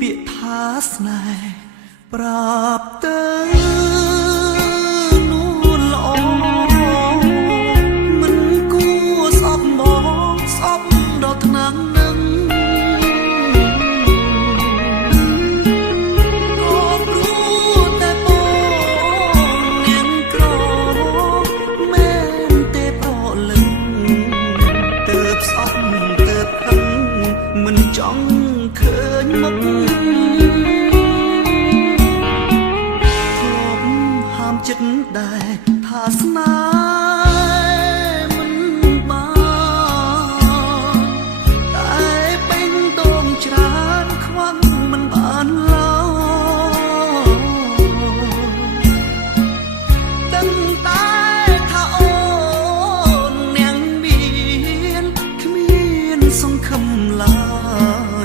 ពាក្យថាស្នេហ៍ប្រាប់ទៅនួនល្អមិនគួរស្អប់មកស្អប់ដល់ថ្នាំងនឹងក៏ព្រោះតែបងនាងក្រមែនទេប្រលឹងទើបស្អប់ទើបហឹងមិនចង់ឃើញមុខចិត្តដែរថាស្នេហ៍មិនបានតែបេះដូងច្រា